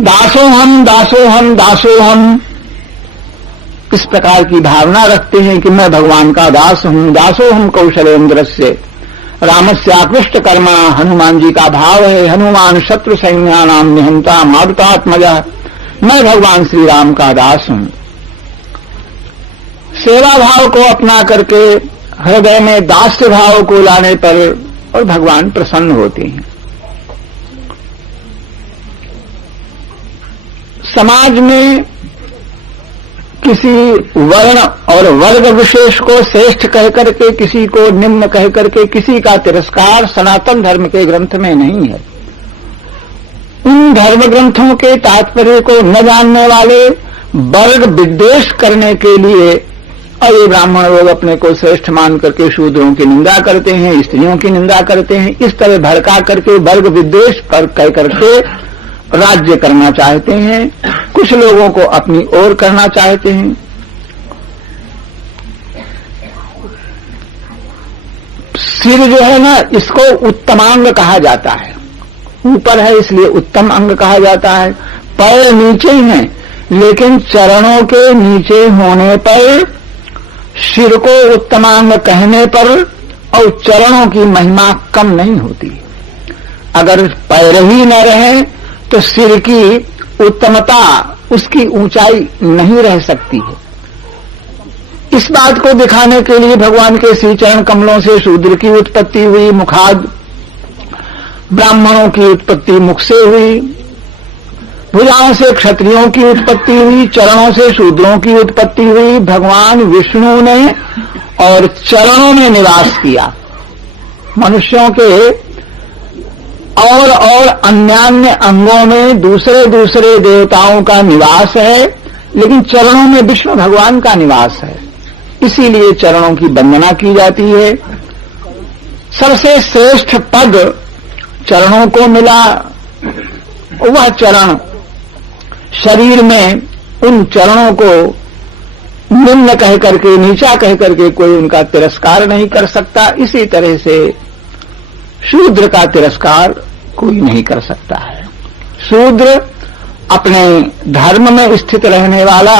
दासोहम दासोहम दासोहम इस प्रकार की भावना रखते हैं कि मैं भगवान का दास हूं। दासोहम कौशलेन्द्रस्य रामस्य आकृष्ट कर्मा, हनुमान जी का भाव है। हनुमान शत्रु सैन्यानाम निहंता मारुतात्मजा, मैं भगवान श्री राम का दास हूं। सेवा भाव को अपना करके हृदय में दास्य भाव को लाने पर और भगवान प्रसन्न होते हैं। समाज में किसी वर्ण और वर्ग विशेष को श्रेष्ठ कहकर के, किसी को निम्न कहकर के किसी का तिरस्कार सनातन धर्म के ग्रंथ में नहीं है। उन धर्म ग्रंथों के तात्पर्य को न जानने वाले वर्ग विद्वेष करने के लिए और ये ब्राह्मण लोग अपने को श्रेष्ठ मान करके शूद्रों की निंदा करते हैं, स्त्रियों की निंदा करते हैं। इस तरह भड़का करके वर्ग विद्वेष पर कह करके राज्य करना चाहते हैं। कुछ लोगों को अपनी ओर करना चाहते हैं। सिर जो है ना, इसको उत्तमांग कहा जाता है। ऊपर है इसलिए उत्तम अंग कहा जाता है। पैर नीचे हैं, लेकिन चरणों के नीचे होने पर सिर को उत्तमांग कहने पर और चरणों की महिमा कम नहीं होती। अगर पैर ही न रहे तो सिर की उत्तमता, उसकी ऊंचाई नहीं रह सकती है। इस बात को दिखाने के लिए भगवान के श्री चरण कमलों से शूद्र की उत्पत्ति हुई, मुखाद ब्राह्मणों की उत्पत्ति मुख से हुई, भुजाओं से क्षत्रियों की उत्पत्ति हुई, चरणों से शूद्रों की उत्पत्ति हुई। भगवान विष्णु ने और चरणों में निवास किया। मनुष्यों के और अन्यान्य अंगों में दूसरे दूसरे देवताओं का निवास है, लेकिन चरणों में विष्णु भगवान का निवास है। इसीलिए चरणों की वंदना की जाती है। सबसे श्रेष्ठ पद चरणों को मिला। वह चरण शरीर में, उन चरणों को निम्न कह करके, नीचा कह करके कोई उनका तिरस्कार नहीं कर सकता। इसी तरह से शूद्र का तिरस्कार कोई नहीं कर सकता है। शूद्र अपने धर्म में स्थित रहने वाला,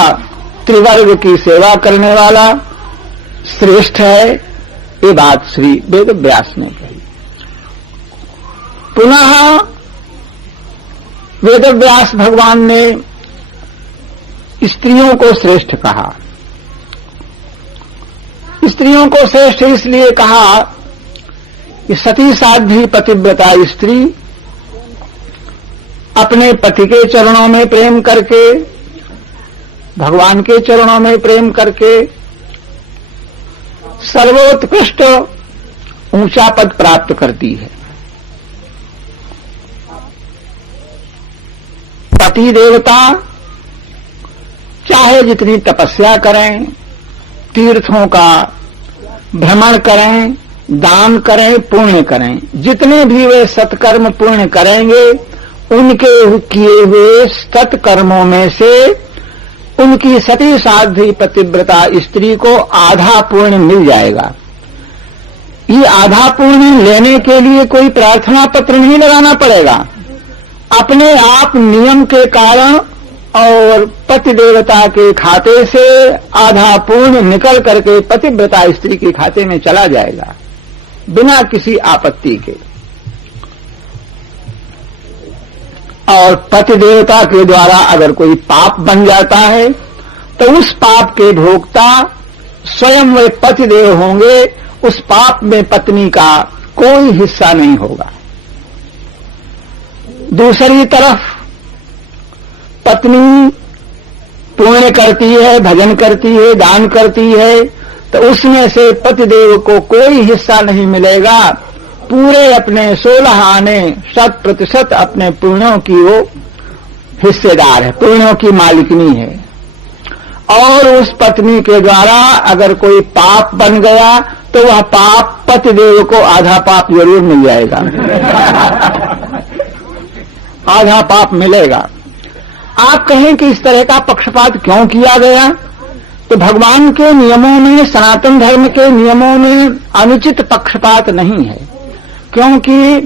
त्रिवर्ग की सेवा करने वाला श्रेष्ठ है। ये बात श्री वेद व्यास ने कही। पुनः वेद व्यास भगवान ने स्त्रियों को श्रेष्ठ कहा। स्त्रियों को श्रेष्ठ इसलिए कहा कि सती साध्वी पतिव्रता स्त्री अपने पति के चरणों में प्रेम करके, भगवान के चरणों में प्रेम करके सर्वोत्कृष्ट ऊंचा पद प्राप्त करती है। पति देवता चाहे जितनी तपस्या करें, तीर्थों का भ्रमण करें, दान करें, पुण्य करें, जितने भी वे सत्कर्म पुण्य करेंगे, उनके किए हुए सत्कर्मों में से उनकी सती साध्वी पतिव्रता स्त्री को आधा पुण्य मिल जाएगा। ये आधा पुण्य लेने के लिए कोई प्रार्थना पत्र नहीं लगाना पड़ेगा। अपने आप नियम के कारण और पति देवता के खाते से आधा पुण्य निकल करके पतिव्रता स्त्री के खाते में चला जाएगा, बिना किसी आपत्ति के। और पति देवता के द्वारा अगर कोई पाप बन जाता है तो उस पाप के भोक्ता स्वयं वे पति देव होंगे। उस पाप में पत्नी का कोई हिस्सा नहीं होगा। दूसरी तरफ पत्नी पुण्य करती है, भजन करती है, दान करती है, तो उसमें से पतिदेव को कोई हिस्सा नहीं मिलेगा। पूरे अपने 16 आने 100% अपने पुण्यों की वो हिस्सेदार है, पुण्यों की मालिकनी है। और उस पत्नी के द्वारा अगर कोई पाप बन गया तो वह पाप पतिदेव को आधा पाप जरूर मिल जाएगा। आधा पाप मिलेगा। आप कहें कि इस तरह का पक्षपात क्यों किया गया? तो भगवान के नियमों में, सनातन धर्म के नियमों में अनुचित पक्षपात नहीं है, क्योंकि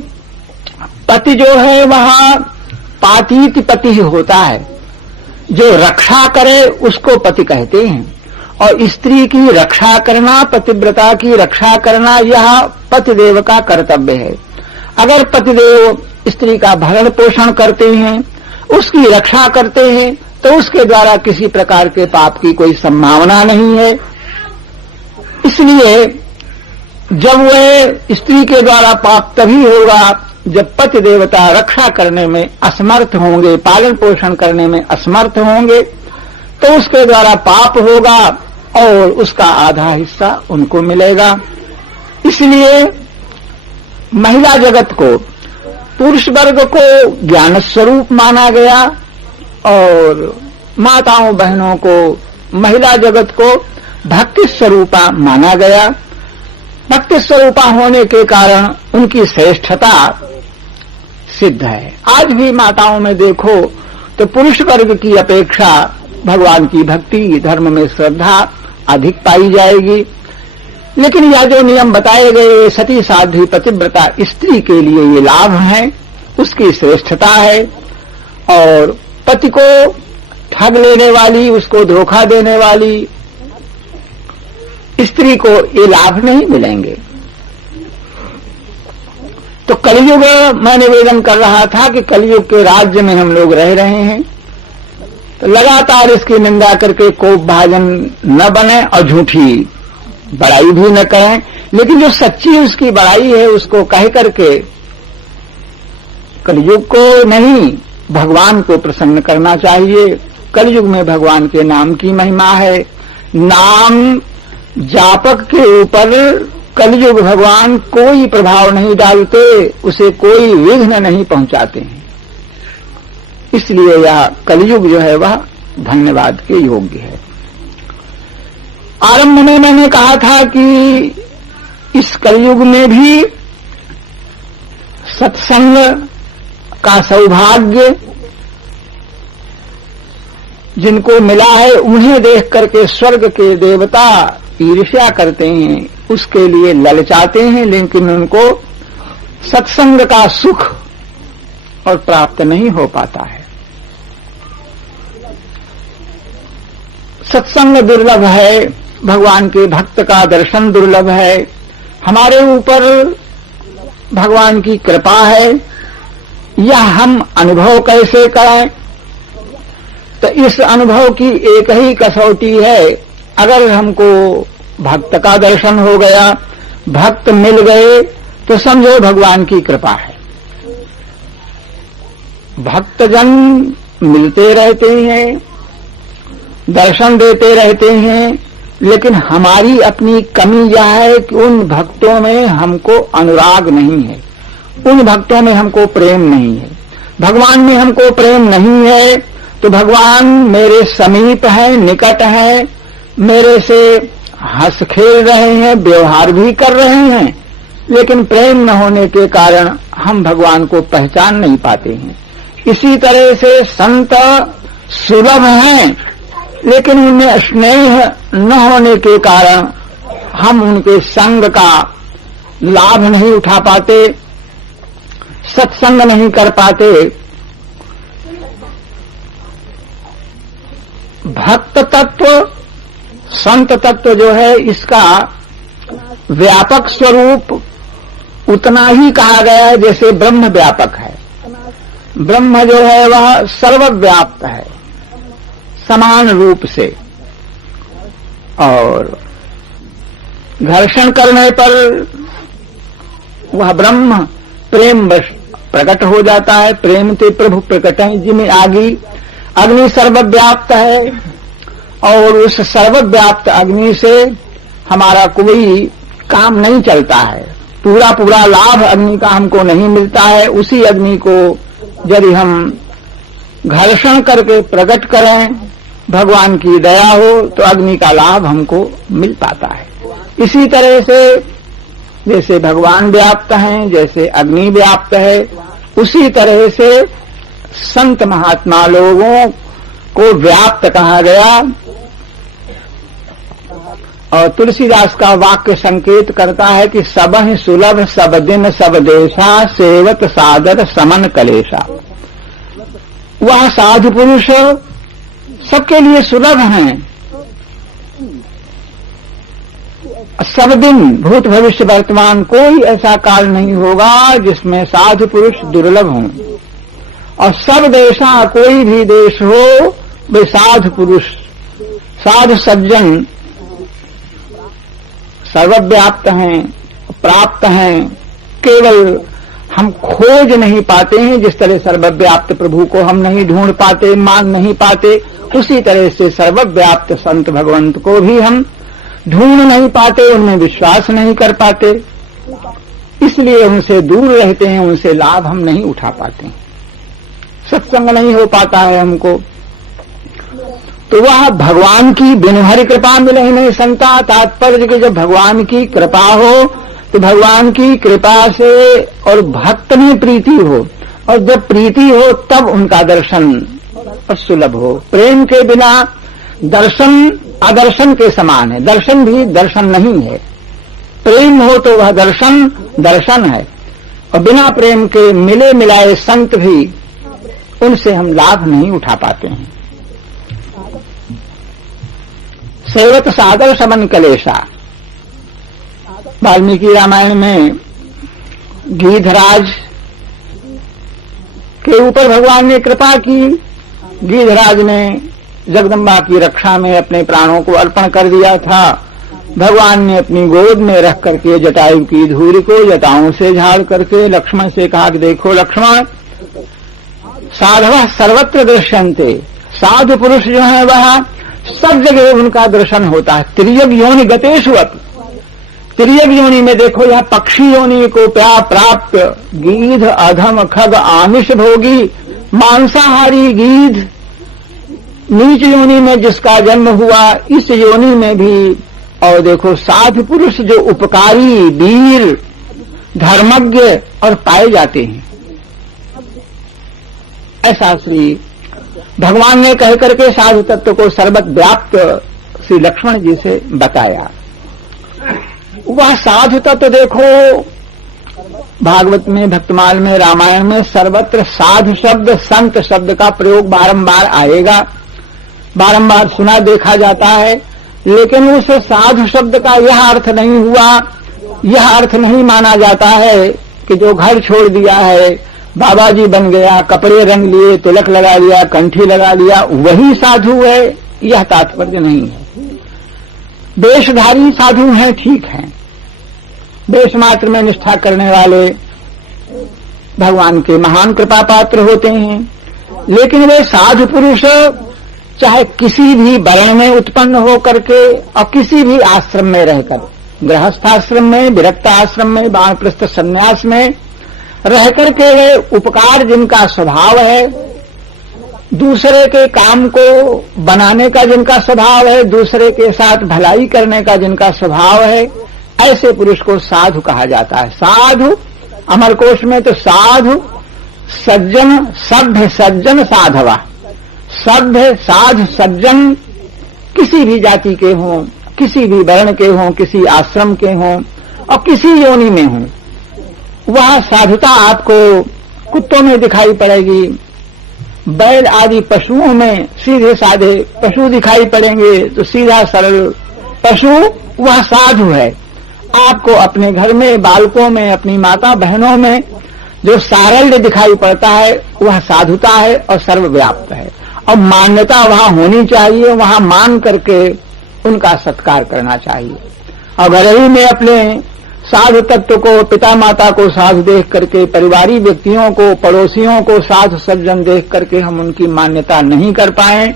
पति जो है वह पातीति पति ही होता है। जो रक्षा करे उसको पति कहते हैं, और स्त्री की रक्षा करना, पतिव्रता की रक्षा करना, यह पतिदेव का कर्तव्य है। अगर पतिदेव स्त्री का भरण पोषण करते हैं, उसकी रक्षा करते हैं, तो उसके द्वारा किसी प्रकार के पाप की कोई संभावना नहीं है। इसलिए जब वह स्त्री के द्वारा पाप तभी होगा जब पति देवता रक्षा करने में असमर्थ होंगे, पालन पोषण करने में असमर्थ होंगे, तो उसके द्वारा पाप होगा और उसका आधा हिस्सा उनको मिलेगा। इसलिए महिला जगत को, पुरुष वर्ग को ज्ञान स्वरूप माना गया और माताओं बहनों को, महिला जगत को भक्ति स्वरूपा माना गया। भक्ति स्वरूपा होने के कारण उनकी श्रेष्ठता सिद्ध है। आज भी माताओं में देखो तो पुरुष वर्ग की अपेक्षा भगवान की भक्ति, धर्म में श्रद्धा अधिक पाई जाएगी। लेकिन यह जो नियम बताए गए सती साध्वी पतिव्रता स्त्री के लिए ये लाभ है, उसकी श्रेष्ठता है, और पति को ठग लेने वाली, उसको धोखा देने वाली स्त्री को ये लाभ नहीं मिलेंगे। तो कलयुग, मैं निवेदन कर रहा था कि कलयुग के राज्य में हम लोग रह रहे हैं, तो लगातार इसकी निंदा करके कोप भाजन न बने और झूठी बड़ाई भी न करें, लेकिन जो सच्ची उसकी बड़ाई है उसको कह करके कलयुग को नहीं, भगवान को प्रसन्न करना चाहिए। कलयुग में भगवान के नाम की महिमा है। नाम जापक के ऊपर कलयुग भगवान कोई प्रभाव नहीं डालते, उसे कोई विघ्न नहीं पहुंचाते हैं। इसलिए यह कलयुग जो है वह धन्यवाद के योग्य है। आरंभ में मैंने कहा था कि इस कलयुग में भी सत्संग का सौभाग्य जिनको मिला है, उन्हें देख करके स्वर्ग के देवता ईर्ष्या करते हैं, उसके लिए ललचाते हैं, लेकिन उनको सत्संग का सुख और प्राप्त नहीं हो पाता है। सत्संग दुर्लभ है, भगवान के भक्त का दर्शन दुर्लभ है। हमारे ऊपर भगवान की कृपा है, यह हम अनुभव कैसे करें? तो इस अनुभव की एक ही कसौटी है, अगर हमको भक्त का दर्शन हो गया, भक्त मिल गए, तो समझो भगवान की कृपा है। भक्तजन मिलते रहते हैं, दर्शन देते रहते हैं, लेकिन हमारी अपनी कमी यह है कि उन भक्तों में हमको अनुराग नहीं है, उन भक्तों में हमको प्रेम नहीं है। भगवान में हमको प्रेम नहीं है तो भगवान मेरे समीप है, निकट है, मेरे से हंस खेल रहे हैं, व्यवहार भी कर रहे हैं, लेकिन प्रेम न होने के कारण हम भगवान को पहचान नहीं पाते हैं। इसी तरह से संत सुलभ हैं, लेकिन उनमें स्नेह न होने के कारण हम उनके संग का लाभ नहीं उठा पाते, सत्संग नहीं कर पाते। भक्त तत्व, संत तत्व जो है, इसका व्यापक स्वरूप उतना ही कहा गया है जैसे ब्रह्म व्यापक है। ब्रह्म जो है वह सर्वव्याप्त है समान रूप से, और घर्षण करने पर वह ब्रह्म प्रेम प्रकट हो जाता है। प्रेम ते प्रभु प्रकट है जिनमें आगी। अग्नि सर्वव्याप्त है, और उस सर्वव्याप्त अग्नि से हमारा कोई काम नहीं चलता है, पूरा पूरा लाभ अग्नि का हमको नहीं मिलता है। उसी अग्नि को यदि हम घर्षण करके प्रकट करें, भगवान की दया हो, तो अग्नि का लाभ हमको मिल पाता है। इसी तरह से जैसे भगवान व्याप्त हैं, जैसे अग्नि व्याप्त है, उसी तरह से संत महात्मा लोगों को व्याप्त कहा गया। और तुलसीदास का वाक्य संकेत करता है कि सबहि सुलभ सब दिन सब देशा, सेवत सादर समन कलेशा। वह साधु पुरुष सबके लिए सुलभ हैं। सब दिन भूत भविष्य वर्तमान कोई ऐसा काल नहीं होगा जिसमें साधु पुरुष दुर्लभ हों, और सब देशा कोई भी देश हो वे साधु पुरुष साधु सज्जन सर्वव्याप्त हैं, प्राप्त हैं। केवल हम खोज नहीं पाते हैं, जिस तरह सर्वव्याप्त प्रभु को हम नहीं ढूंढ पाते, मान नहीं पाते, उसी तरह से सर्वव्याप्त संत भगवंत को भी हम ढूंढ नहीं पाते, उनमें विश्वास नहीं कर पाते, इसलिए उनसे दूर रहते हैं, उनसे लाभ हम नहीं उठा पाते, सत्संग नहीं हो पाता है हमको। तो वह भगवान की बिन हरि कृपा मिले नहीं संता। तात्पर्य कि जब भगवान की कृपा हो तो भगवान की कृपा से और भक्त में प्रीति हो, और जब प्रीति हो तब उनका दर्शन सुलभ हो। प्रेम के बिना दर्शन अदर्शन के समान है, दर्शन भी दर्शन नहीं है। प्रेम हो तो वह दर्शन दर्शन है, और बिना प्रेम के मिले मिलाए संत भी उनसे हम लाभ नहीं उठा पाते हैं। सेवत सादर समन कलेशा। वाल्मीकि रामायण में गीधराज के ऊपर भगवान ने कृपा की। गीधराज ने जगदम्बा की रक्षा में अपने प्राणों को अर्पण कर दिया था। भगवान ने अपनी गोद में रख करके जटायु की धूल को जटाओं से झाड़ करके लक्ष्मण से कहा कि देखो लक्ष्मण, साधव सर्वत्र दृश्यन्ते। साधु पुरुष जो है वह सब जगह उनका दर्शन होता है। त्रियग योनि गतेषु अपि। त्रियग योनि में देखो, यह पक्षी योनि को प्राप्त गीध अधम खग आमिष भोगी मांसाहारी गीध नीच योनि में जिसका जन्म हुआ, इस योनि में भी। और देखो साधु पुरुष जो उपकारी वीर धर्मज्ञ और पाए जाते हैं, ऐसा श्री भगवान ने कह करके साधु तत्व को सर्वव्याप्त श्री लक्ष्मण जी से बताया। वह साधु तत्व देखो भागवत में, भक्तमाल में, रामायण में सर्वत्र साधु शब्द संत शब्द का प्रयोग बारंबार आएगा, बारंबार सुना देखा जाता है। लेकिन उस साधु शब्द का यह अर्थ नहीं हुआ, यह अर्थ नहीं माना जाता है कि जो घर छोड़ दिया है, बाबा जी बन गया, कपड़े रंग लिए, तिलक लगा लिया, कंठी लगा लिया, वही साधु है। यह तात्पर्य नहीं है। वेशधारी साधु हैं, ठीक हैं, वेश मात्र में निष्ठा करने वाले भगवान के महान कृपा पात्र होते हैं। लेकिन वे साधु पुरुष चाहे किसी भी वर्ण में उत्पन्न हो करके और किसी भी आश्रम में रहकर, गृहस्थाश्रम में, विरक्त आश्रम में, वानप्रस्थ संन्यास में रह करके वे उपकार जिनका स्वभाव है, दूसरे के काम को बनाने का जिनका स्वभाव है, दूसरे के साथ भलाई करने का जिनका स्वभाव है, ऐसे पुरुष को साधु कहा जाता है। साधु अमरकोश में तो साधु सज्जन, सभ्य सज्जन साधवा। सभ्य साधु सज्जन किसी भी जाति के हों, किसी भी वर्ण के हों, किसी आश्रम के हों और किसी योनि में हों, वह साधुता आपको कुत्तों में दिखाई पड़ेगी, बैल आदि पशुओं में सीधे साधे पशु दिखाई पड़ेंगे, तो सीधा सरल पशु वह साधु है। आपको अपने घर में, बालकों में, अपनी माता बहनों में जो सारल्य दिखाई पड़ता है वह साधुता है और सर्वव्याप्त है। और मान्यता वहां होनी चाहिए, वहां मान करके उनका सत्कार करना चाहिए। और घर ही में अपने साधु तत्व को, पिता माता को साधु देख करके, परिवारी व्यक्तियों को, पड़ोसियों को साधु सज्जन देख करके हम उनकी मान्यता नहीं कर पाए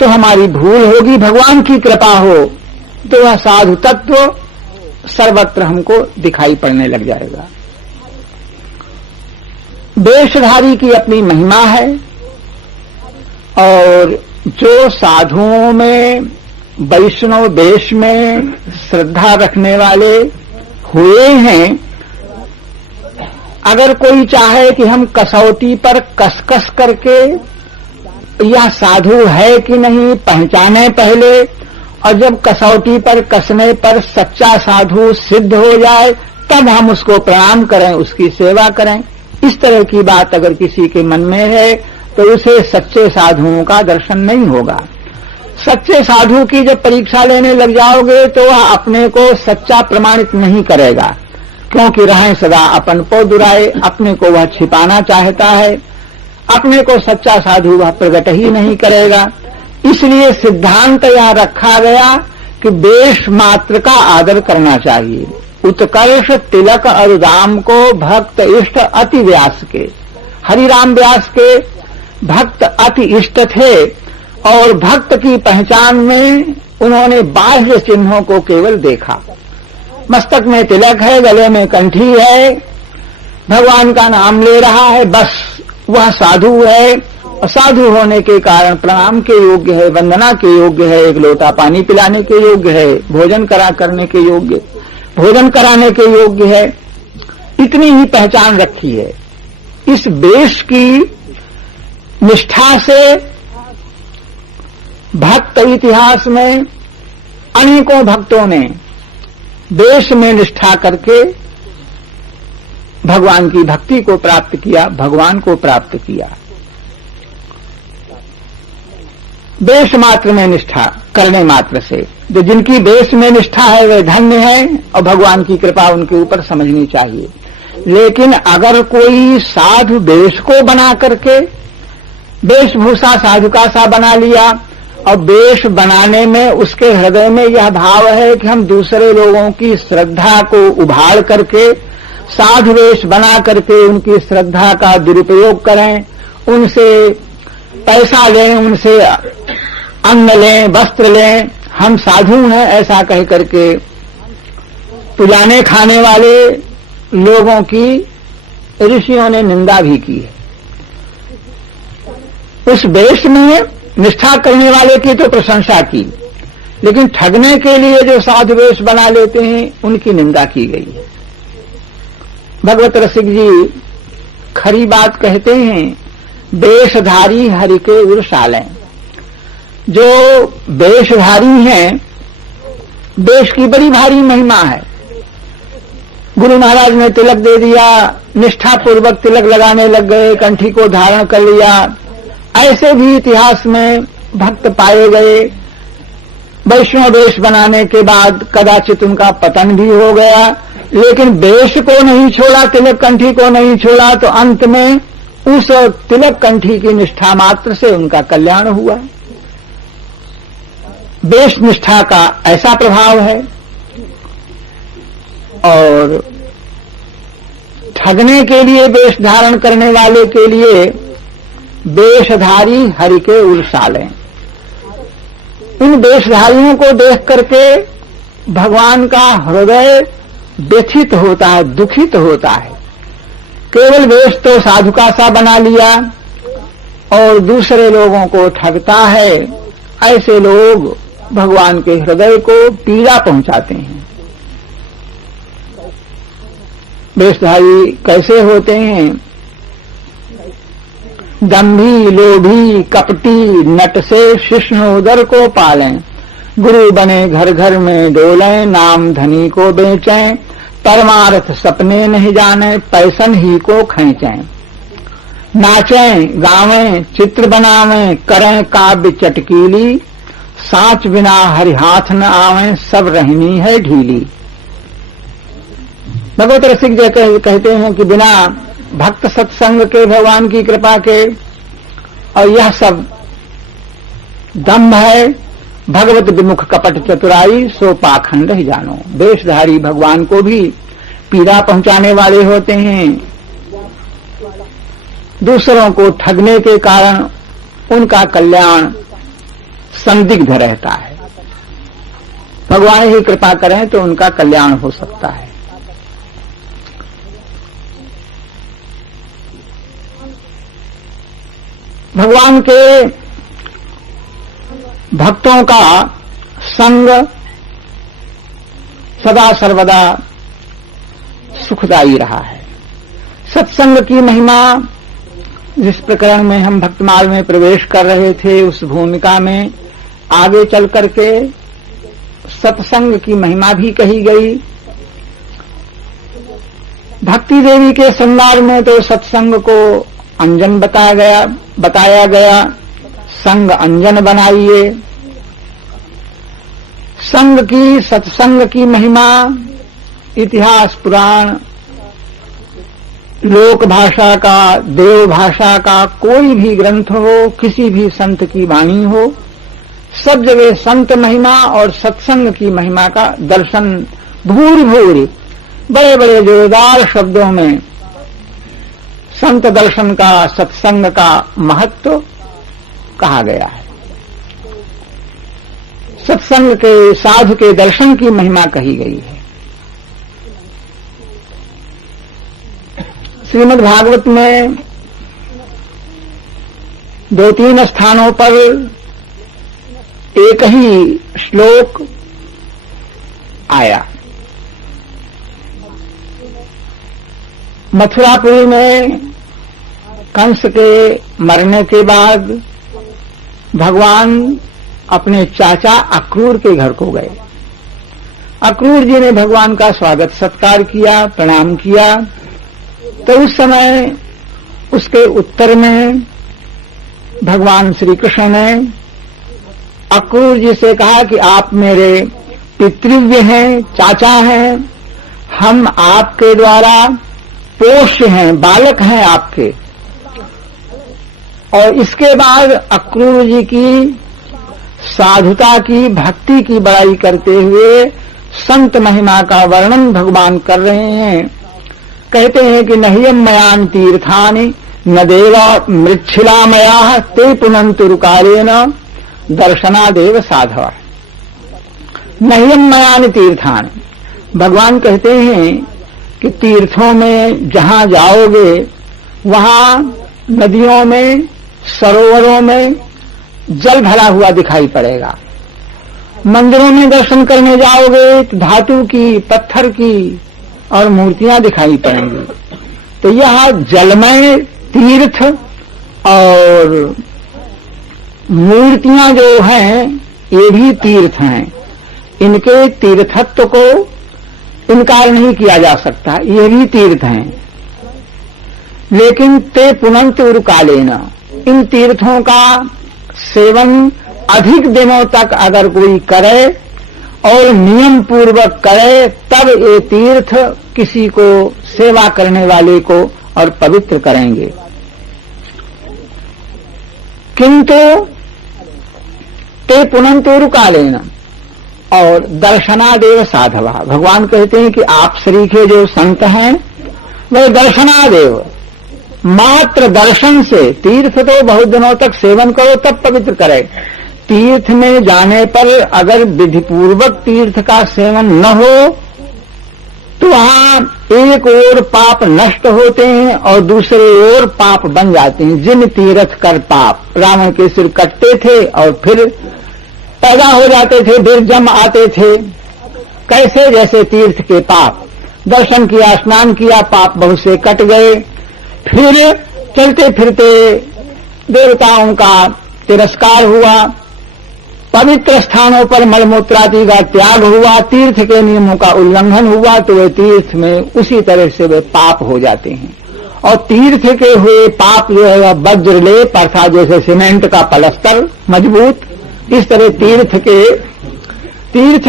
तो हमारी भूल होगी। भगवान की कृपा हो तो वह साधु तत्व सर्वत्र हमको दिखाई पड़ने लग जाएगा। वेशधारी की अपनी महिमा है, और जो साधुओं में, वैष्णव देश में श्रद्धा रखने वाले हुए हैं, अगर कोई चाहे कि हम कसौटी पर कस करके यह साधु है कि नहीं पहचाने पहले, और जब कसौटी पर कसने पर सच्चा साधु सिद्ध हो जाए तब हम उसको प्रणाम करें, उसकी सेवा करें, इस तरह की बात अगर किसी के मन में है तो उसे सच्चे साधुओं का दर्शन नहीं होगा। सच्चे साधु की जब परीक्षा लेने लग जाओगे तो वह अपने को सच्चा प्रमाणित नहीं करेगा, क्योंकि रहें सदा अपन को दुराए, अपने को वह छिपाना चाहता है, अपने को सच्चा साधु वह प्रकट ही नहीं करेगा। इसलिए सिद्धांत यह रखा गया कि वेश मात्र का आदर करना चाहिए। उत्कर्ष तिलक और राम को भक्त इष्ट अति व्यास के, हरिराम व्यास के भक्त अति इष्ट थे और भक्त की पहचान में उन्होंने बाह्य चिन्हों को केवल देखा। मस्तक में तिलक है, गले में कंठी है, भगवान का नाम ले रहा है, बस वह साधु है और साधु होने के कारण प्रणाम के योग्य है, वंदना के योग्य है, एक लोटा पानी पिलाने के योग्य है, भोजन कराने के योग्य है। इतनी ही पहचान रखी है। इस वेश की निष्ठा से भक्त इतिहास में अनेकों भक्तों ने वेश में निष्ठा करके भगवान की भक्ति को प्राप्त किया, भगवान को प्राप्त किया। वेश मात्र में निष्ठा करने मात्र से, जो जिनकी वेश में निष्ठा है वे धन्य है और भगवान की कृपा उनके ऊपर समझनी चाहिए। लेकिन अगर कोई साधु वेश को बना करके वेशभूषा साधु का सा बना लिया और वेश बनाने में उसके हृदय में यह भाव है कि हम दूसरे लोगों की श्रद्धा को उभाड़ करके साधु वेश बना करके उनकी श्रद्धा का दुरुपयोग करें, उनसे पैसा लें, उनसे अन्न लें, वस्त्र लें, हम साधु हैं ऐसा कह करके पुजाने खाने वाले लोगों की ऋषियों ने निंदा भी की है। उस वेश में निष्ठा करने वाले की तो प्रशंसा की, लेकिन ठगने के लिए जो साधु वेश बना लेते हैं उनकी निंदा की गई है। भगवत रसिक जी खरी बात कहते हैं, वेशधारी हरि के उर्सालें। जो वेशधारी हैं, वेश की बड़ी भारी महिमा है। गुरु महाराज ने तिलक दे दिया, निष्ठा पूर्वक तिलक लगाने लग गए, कंठी को धारण कर लिया। ऐसे भी इतिहास में भक्त पाए गए। वैष्णव वेश बनाने के बाद कदाचित उनका पतन भी हो गया, लेकिन वेश को नहीं छोड़ा, तिलक कंठी को नहीं छोड़ा, तो अंत में उस तिलक कंठी की निष्ठा मात्र से उनका कल्याण हुआ। वेश निष्ठा का ऐसा प्रभाव है। और ठगने के लिए वेश धारण करने वाले के लिए वेशधारी हरि के उर्सालें। इन वेशधारियों को देख करके भगवान का हृदय व्यथित होता है, दुखित होता है। केवल वेश तो साधु का सा बना लिया और दूसरे लोगों को ठगता है। ऐसे लोग भगवान के हृदय को पीड़ा पहुंचाते हैं। वेशधारी कैसे होते हैं? दंभी, लोभी, कपटी, नट से शिष्णोदर को पालें, गुरु बने घर घर में डोलें, नाम धनी को बेचें, परमार्थ सपने नहीं जाने, पैसन ही को खींचें। नाचें, गावें, चित्र बनावें, करें काव्य चटकीली, साच बिना हरि हाथ न आवें, सब रहनी है ढीली। भगवत रसिक जी कहते हैं कि बिना भक्त सत्संग के, भगवान की कृपा के, और यह सब दम्भ है, भगवत विमुख कपट चतुराई, सो पाखंड ही जानो। वेशधारी भगवान को भी पीड़ा पहुंचाने वाले होते हैं। दूसरों को ठगने के कारण उनका कल्याण संदिग्ध रहता है। भगवान ही कृपा करें तो उनका कल्याण हो सकता है। भगवान के भक्तों का संग सदा सर्वदा सुखदायी रहा है। सत्संग की महिमा, जिस प्रकरण में हम भक्तमाल में प्रवेश कर रहे थे, उस भूमिका में आगे चल करके सत्संग की महिमा भी कही गई। भक्ति देवी के श्रृंगार में तो सत्संग को अंजन बताया गया। संग अंजन बनाइए। संग की, सत्संग की महिमा इतिहास पुराण, लोक भाषा का, देव भाषा का कोई भी ग्रंथ हो, किसी भी संत की वाणी हो, सब जगह संत महिमा और सत्संग की महिमा का दर्शन भूरि भूरि बड़े बड़े जोरदार शब्दों में संत दर्शन का, सत्संग का महत्व कहा गया है। सत्संग के, साधु के दर्शन की महिमा कही गई है। श्रीमद् भागवत में 2-3 स्थानों पर एक ही श्लोक आया। मथुरापुरी में कंस के मरने के बाद भगवान अपने चाचा अक्रूर के घर को गए। अक्रूर जी ने भगवान का स्वागत सत्कार किया, प्रणाम किया। तो उस समय उसके उत्तर में भगवान श्री कृष्ण ने अक्रूर जी से कहा कि आप मेरे पितृव्य हैं, चाचा हैं, हम आपके द्वारा पोष्य हैं, बालक हैं आपके। और इसके बाद अक्रूर जी की साधुता की, भक्ति की बड़ाई करते हुए संत महिमा का वर्णन भगवान कर रहे हैं। कहते हैं कि नह्यम मयान तीर्थानि न देवा मृच्छिला मया ते पुनंतुरुकारेण दर्शनादेव साधव। नह्यम मयान तीर्थानि, भगवान कहते हैं कि तीर्थों में जहां जाओगे वहां नदियों में, सरोवरों में जल भरा हुआ दिखाई पड़ेगा। मंदिरों में दर्शन करने जाओगे तो धातु की, पत्थर की और मूर्तियां दिखाई पड़ेंगी। तो यह जलमय तीर्थ और मूर्तियां जो हैं ये भी तीर्थ हैं। इनके तीर्थत्व को इनकार नहीं किया जा सकता, ये भी तीर्थ हैं। लेकिन ते पुनंत उरुकालेन, इन तीर्थों का सेवन अधिक दिनों तक अगर कोई करे और नियम पूर्वक करे तब ये तीर्थ किसी को, सेवा करने वाले को और पवित्र करेंगे। किंतु ते पुनंतुरुकालेन और दर्शनादेव साधवा, भगवान कहते हैं कि आप श्री के जो संत हैं वह दर्शनादेव, मात्र दर्शन से, तीर्थ तो बहुत दिनों तक सेवन करो तब पवित्र करे। तीर्थ में जाने पर अगर विधिपूर्वक तीर्थ का सेवन न हो तो वहां एक ओर पाप नष्ट होते हैं और दूसरे ओर पाप बन जाते हैं। जिन तीर्थ कर पाप, रावण के सिर कटते थे और फिर पैदा हो जाते थे, फिर जम आते थे। कैसे? जैसे तीर्थ के पाप, दर्शन किया, स्नान किया, पाप बहुत से कट गए। फिर चलते फिरते देवताओं का तिरस्कार हुआ, पवित्र स्थानों पर मलमूत्रादि का त्याग हुआ, तीर्थ के नियमों का उल्लंघन हुआ, तो वे तीर्थ में उसी तरह से वे पाप हो जाते हैं। और तीर्थ के हुए पाप जो है वह वज्रलेप, अर्थात जैसे सीमेंट का पलस्तर मजबूत, इस तरह तीर्थ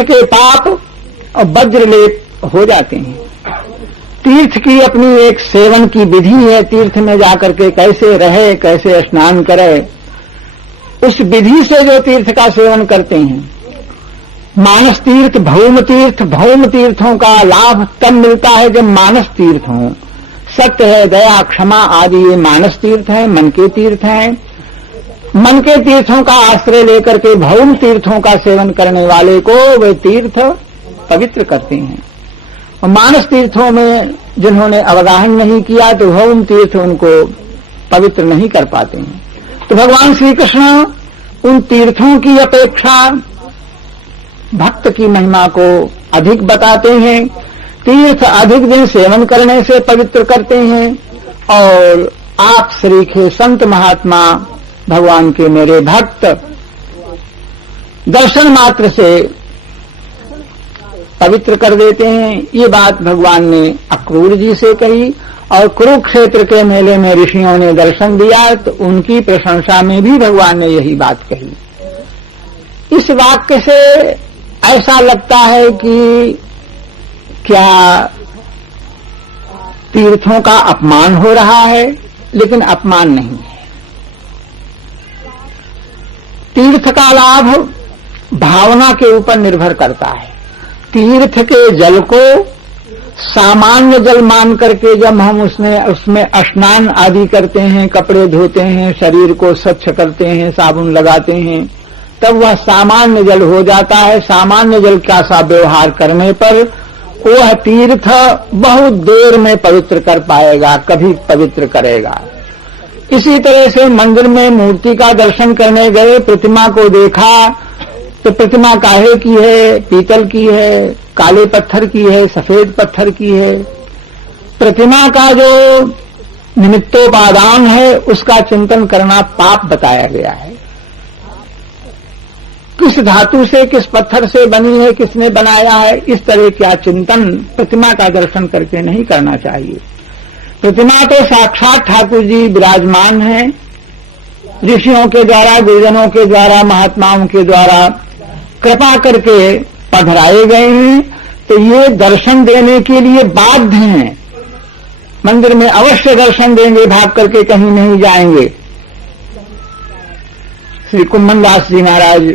के पाप और वज्रलेप हो जाते हैं। तीर्थ की अपनी एक सेवन की विधि है, तीर्थ में जाकर के कैसे रहे, कैसे स्नान करे, उस विधि से जो तीर्थ का सेवन करते हैं। मानस तीर्थ, भौम तीर्थ, भौम तीर्थों का लाभ तब मिलता है जब मानस तीर्थ हों। सत्य है, दया, क्षमा आदि ये मानस तीर्थ हैं, मन के तीर्थ हैं। मन के तीर्थों का आश्रय लेकर के भौम तीर्थों का सेवन करने वाले को वे तीर्थ पवित्र करते हैं। और मानस तीर्थों में जिन्होंने अवगाहन नहीं किया तो भौम तीर्थ उनको पवित्र नहीं कर पाते हैं। तो भगवान श्री कृष्ण उन तीर्थों की अपेक्षा भक्त की महिमा को अधिक बताते हैं। तीर्थ अधिक दिन सेवन करने से पवित्र करते हैं और आप श्री के संत महात्मा भगवान के मेरे भक्त दर्शन मात्र से पवित्र कर देते हैं। ये बात भगवान ने अक्रूर जी से कही और कुरुक्षेत्र के मेले में ऋषियों ने दर्शन दिया तो उनकी प्रशंसा में भी भगवान ने यही बात कही। इस वाक्य से ऐसा लगता है कि क्या तीर्थों का अपमान हो रहा है, लेकिन अपमान नहीं है। तीर्थ का लाभ भावना के ऊपर निर्भर करता है। तीर्थ के जल को सामान्य जल मान करके जब हम उसमें स्नान आदि करते हैं, कपड़े धोते हैं, शरीर को स्वच्छ करते हैं, साबुन लगाते हैं, तब वह सामान्य जल हो जाता है। सामान्य जल का सा व्यवहार करने पर वह तीर्थ बहुत देर में पवित्र कर पाएगा, कभी पवित्र करेगा। इसी तरह से मंदिर में मूर्ति का दर्शन करने गए, प्रतिमा को देखा तो प्रतिमा काहे की है, पीतल की है, काले पत्थर की है, सफेद पत्थर की है। प्रतिमा का जो निमित्तोपादान है उसका चिंतन करना पाप बताया गया है। किस धातु से, किस पत्थर से बनी है, किसने बनाया है, इस तरह का चिंतन प्रतिमा का दर्शन करके नहीं करना चाहिए। प्रतिमा तो साक्षात ठाकुर जी विराजमान है, ऋषियों के द्वारा, गुरुजनों के द्वारा, महात्माओं के द्वारा कृपा करके पधराए गए हैं, तो ये दर्शन देने के लिए बाध्य हैं। मंदिर में अवश्य दर्शन देंगे, भाग करके कहीं नहीं जाएंगे। श्री कुम्भन दास जी महाराज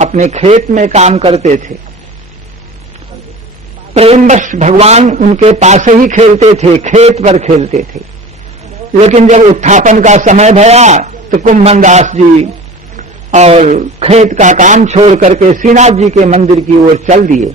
अपने खेत में काम करते थे। प्रेमवश भगवान उनके पास ही खेलते थे, खेत पर खेलते थे। लेकिन जब उत्थापन का समय भया तो कुम्भन दास जी और खेत का काम छोड़ करके श्रीनाथ जी के मंदिर की ओर चल दिए।